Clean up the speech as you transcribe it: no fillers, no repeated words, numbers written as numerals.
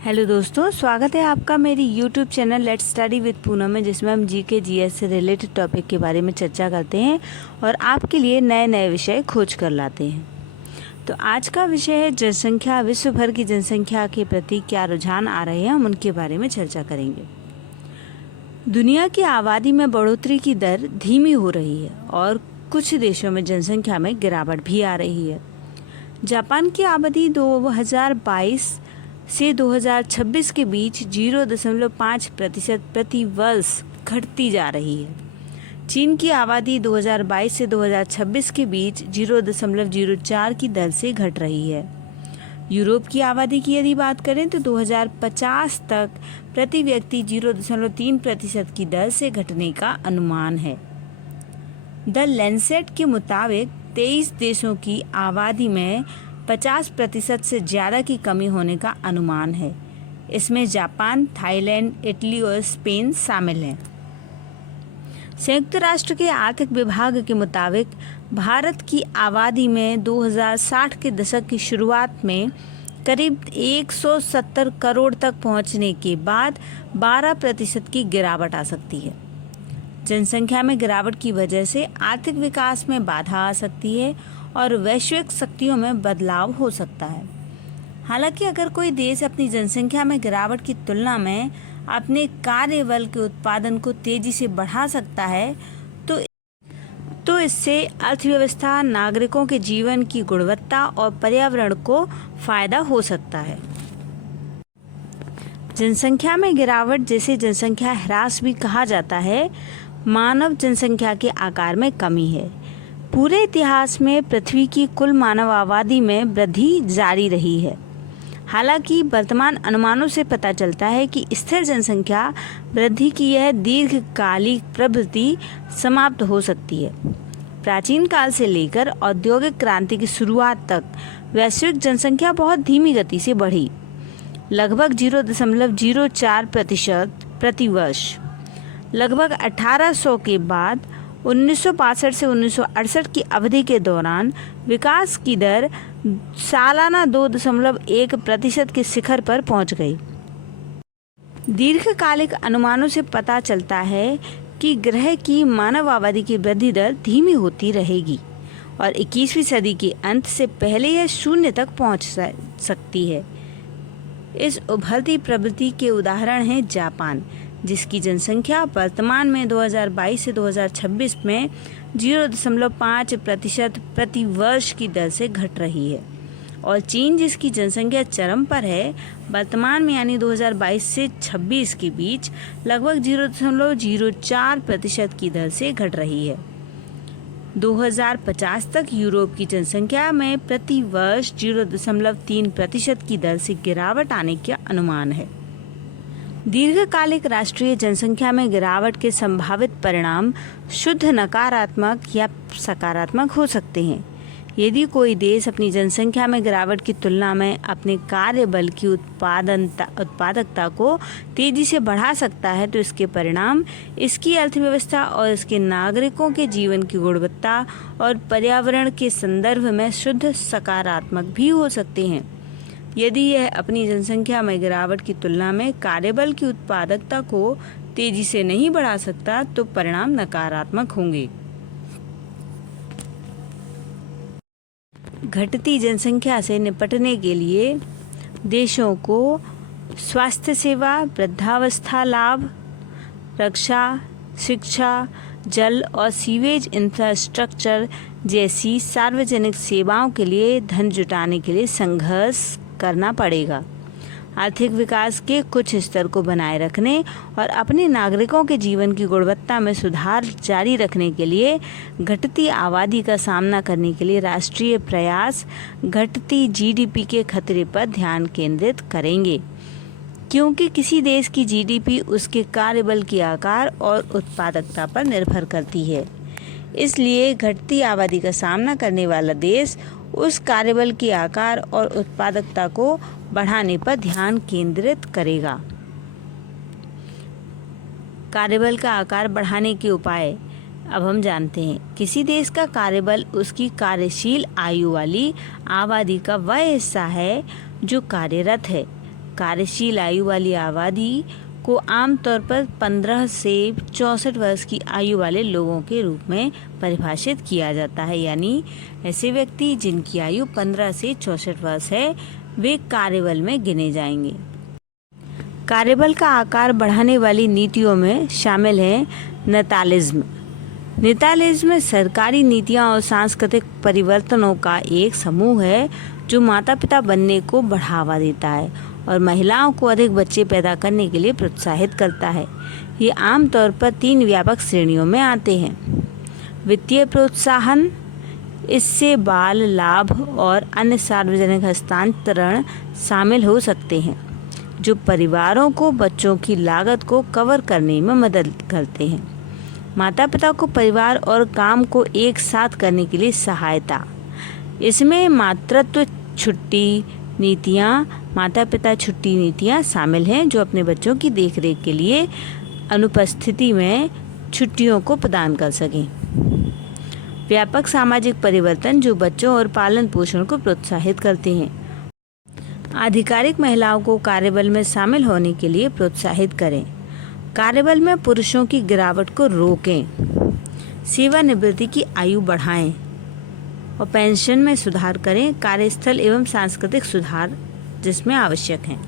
Hello दोस्तों, स्वागत है आपका मेरी YouTube channel let's study with Poonam में, जिसमें हम जीके जीएस से रिलेटेड टॉपिक के बारे में चर्चा करते हैं और आपके लिए नए नए विषय खोज कर लाते हैं। तो आज का विषय है जनसंख्या। विश्व भर की जनसंख्या के प्रति क्या रुझान आ रहे हैं, हम उनके बारे में चर्चा करेंगे। दुनिया की आबादी में बढ़ोतरी की दर धीमी हो रही है और कुछ देशों में जनसंख्या में गिरावट भी आ रही है। जापान की आबादी 2022 से 2026 के बीच 0.5% प्रति वर्ष घटती जा रही है। चीन की आबादी 2022 से 2026 के बीच 0.04 की दर से घट रही है। यूरोप की आबादी की यदि बात करें तो 2050 तक प्रति व्यक्ति 0.3% की दर से घटने का अनुमान है। द लैंसेट के मुताबिक 23 देशों की आबादी में 50% से ज़्यादा की कमी होने का अनुमान है। इसमें जापान, थाईलैंड, इटली और स्पेन शामिल हैं। संयुक्त राष्ट्र के आर्थिक विभाग के मुताबिक भारत की आबादी में 2060 के दशक की शुरुआत में करीब 170 करोड़ तक पहुंचने के बाद 12% की गिरावट आ सकती है। जनसंख्या में गिरावट की वजह से आर्थिक विकास में बाधा आ सकती है और वैश्विक शक्तियों में बदलाव हो सकता है। हालांकि अगर कोई देश अपनी जनसंख्या में गिरावट की तुलना में अपने कार्यबल के उत्पादन को तेजी से बढ़ा सकता है तो इससे अर्थव्यवस्था, नागरिकों के जीवन की गुणवत्ता और पर्यावरण को फायदा हो सकता है। जनसंख्या में गिरावट, जिसे जनसंख्या ह्रास भी कहा जाता है, मानव जनसंख्या के आकार में कमी है। पूरे इतिहास में पृथ्वी की कुल मानव आबादी में वृद्धि जारी रही है। हालांकि वर्तमान अनुमानों से पता चलता है कि स्थिर जनसंख्या वृद्धि की यह दीर्घकालिक प्रवृत्ति समाप्त हो सकती है। प्राचीन काल से लेकर औद्योगिक क्रांति की शुरुआत तक वैश्विक जनसंख्या बहुत धीमी गति से बढ़ी, लगभग 0.04% प्रति वर्ष। लगभग 1800 के बाद 1965 से 1968 की अवधि के दौरान विकास की दर सालाना 2.1% के शिखर पर पहुंच गई। दीर्घकालिक अनुमानों से पता चलता है कि ग्रह की मानव आबादी की वृद्धि दर धीमी होती रहेगी और 21वीं सदी के अंत से पहले यह 0 तक पहुंच सकती है। इस उभरती प्रवृत्ति के उदाहरण हैं जापान, जिसकी जनसंख्या वर्तमान में 2022 से 2026 में 0.5% प्रति वर्ष की दर से घट रही है, और चीन, जिसकी जनसंख्या चरम पर है, वर्तमान में यानी 2022 से 26 के बीच लगभग 0.04% की दर से घट रही है। 2050 तक यूरोप की जनसंख्या में प्रति वर्ष 0.3% की दर से गिरावट आने का अनुमान है। दीर्घकालिक राष्ट्रीय जनसंख्या में गिरावट के संभावित परिणाम शुद्ध नकारात्मक या सकारात्मक हो सकते हैं। यदि कोई देश अपनी जनसंख्या में गिरावट की तुलना में अपने कार्यबल की उत्पादकता को तेजी से बढ़ा सकता है, तो इसके परिणाम इसकी अर्थव्यवस्था और इसके नागरिकों के जीवन की गुणवत्ता और पर्यावरण के संदर्भ में शुद्ध सकारात्मक भी हो सकते हैं। यदि यह अपनी जनसंख्या में गिरावट की तुलना में कार्यबल की उत्पादकता को तेजी से नहीं बढ़ा सकता, तो परिणाम नकारात्मक होंगे। घटती जनसंख्या से निपटने के लिए देशों को स्वास्थ्य सेवा, वृद्धावस्था लाभ, रक्षा, शिक्षा, जल और सीवेज इंफ्रास्ट्रक्चर जैसी सार्वजनिक सेवाओं के लिए धन जुटाने के लिए संघर्ष करना पड़ेगा। आर्थिक विकास के कुछ स्तर को बनाए रखने और अपने नागरिकों के जीवन की गुणवत्ता में सुधार जारी रखने के लिए घटती आबादी का सामना करने के लिए राष्ट्रीय प्रयास घटती जीडीपी के खतरे पर ध्यान केंद्रित करेंगे, क्योंकि किसी देश की जीडीपी उसके कार्यबल के आकार और उत्पादकता पर निर्भर करती है। इसलिए घटती आबादी का सामना करने वाला देश उस कार्यबल के आकार और उत्पादकता को बढ़ाने पर ध्यान केंद्रित करेगा। कार्यबल का आकार बढ़ाने के उपाय अब हम जानते हैं। किसी देश का कार्यबल उसकी कार्यशील आयु वाली आबादी का वह हिस्सा है जो कार्यरत है। कार्यशील आयु वाली आबादी को आमतौर पर 15 से 64 वर्ष की आयु वाले लोगों के रूप में परिभाषित किया जाता है। यानी ऐसे व्यक्ति जिनकी आयु 15 से 64 वर्ष है वे कार्यबल में गिने जाएंगे। कार्यबल का आकार बढ़ाने वाली नीतियों में शामिल है नेतालिज्म। नेतालिज्म सरकारी नीतियां और सांस्कृतिक परिवर्तनों का एक समूह है जो माता पिता बनने को बढ़ावा देता है और महिलाओं को अधिक बच्चे पैदा करने के लिए प्रोत्साहित करता है। ये आमतौर पर 3 व्यापक श्रेणियों में आते हैं। वित्तीय प्रोत्साहन, इससे बाल लाभ और अन्य सार्वजनिक हस्तांतरण शामिल हो सकते हैं जो परिवारों को बच्चों की लागत को कवर करने में मदद करते हैं। माता पिता को परिवार और काम को एक साथ करने के लिए सहायता, इसमें मातृत्व छुट्टी नीतियाँ, माता पिता छुट्टी नीतियाँ शामिल हैं जो अपने बच्चों की देखरेख के लिए अनुपस्थिति में छुट्टियों को प्रदान कर सकें। व्यापक सामाजिक परिवर्तन जो बच्चों और पालन पोषण को प्रोत्साहित करते हैं। आधिकारिक महिलाओं को कार्यबल में शामिल होने के लिए प्रोत्साहित करें। कार्यबल में पुरुषों की गिरावट को रोकें। सेवानिवृत्ति की आयु बढ़ाएं और पेंशन में सुधार करें। कार्यस्थल एवं सांस्कृतिक सुधार जिसमें आवश्यक हैं।